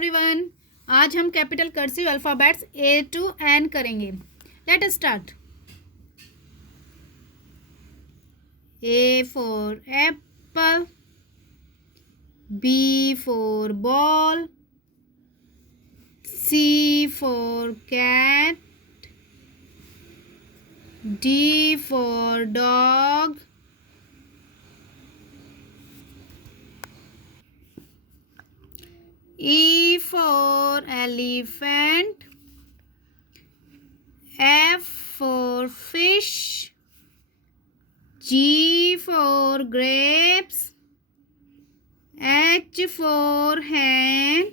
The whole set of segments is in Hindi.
एवरीवन, आज हम capital cursive alphabets A to N करेंगे। Let us start. A for apple, B for ball, C for cat, D for dog, E for elephant, F for fish, G for grapes, H for hen,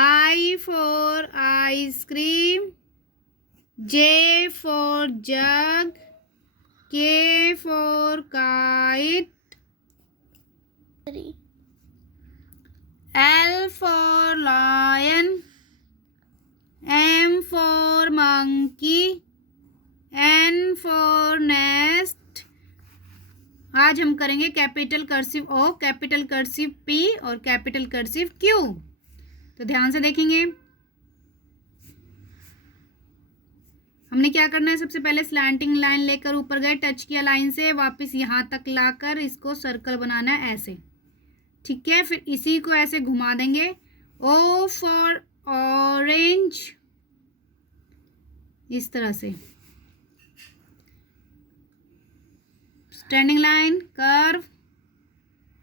I for ice cream, J for jug, K for kite, L for lion, M for monkey, N for nest। आज हम करेंगे कैपिटल कर्सिव ओ, कैपिटल कर्सिव पी और कैपिटल कर्सिव क्यू। तो ध्यान से देखेंगे। हमने क्या करना है, सबसे पहले स्लैंटिंग लाइन लेकर ऊपर गए, टच किया लाइन से, वापस यहाँ तक लाकर इसको सर्कल बनाना है ऐसे, ठीक है। फिर इसी को ऐसे घुमा देंगे। ओ फॉर ऑरेंज, इस तरह से standing line, curve,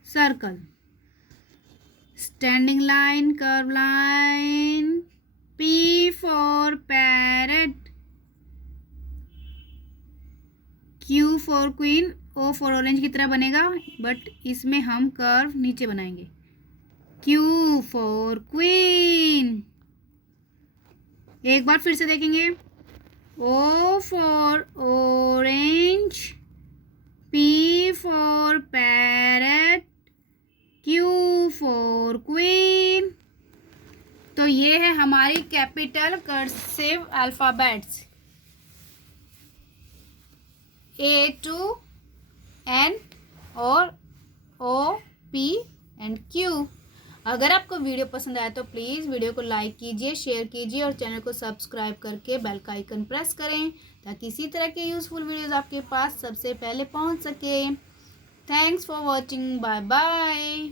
circle, standing line, curve line. P for parrot, Q for queen, O for orange की तरह बनेगा, बट इसमें हम कर्व नीचे बनाएंगे। Q for queen. एक बार फिर से देखेंगे। O for orange, P for parrot, Q for queen. तो ये है हमारी capital cursive alphabets A to N और ओ पी एंड क्यू। अगर आपको वीडियो पसंद आया तो प्लीज़ वीडियो को लाइक कीजिए, शेयर कीजिए और चैनल को सब्सक्राइब करके बेल का आइकन प्रेस करें ताकि इसी तरह के यूज़फुल वीडियोज़ आपके पास सबसे पहले पहुंच सके। Thanks for watching, bye bye.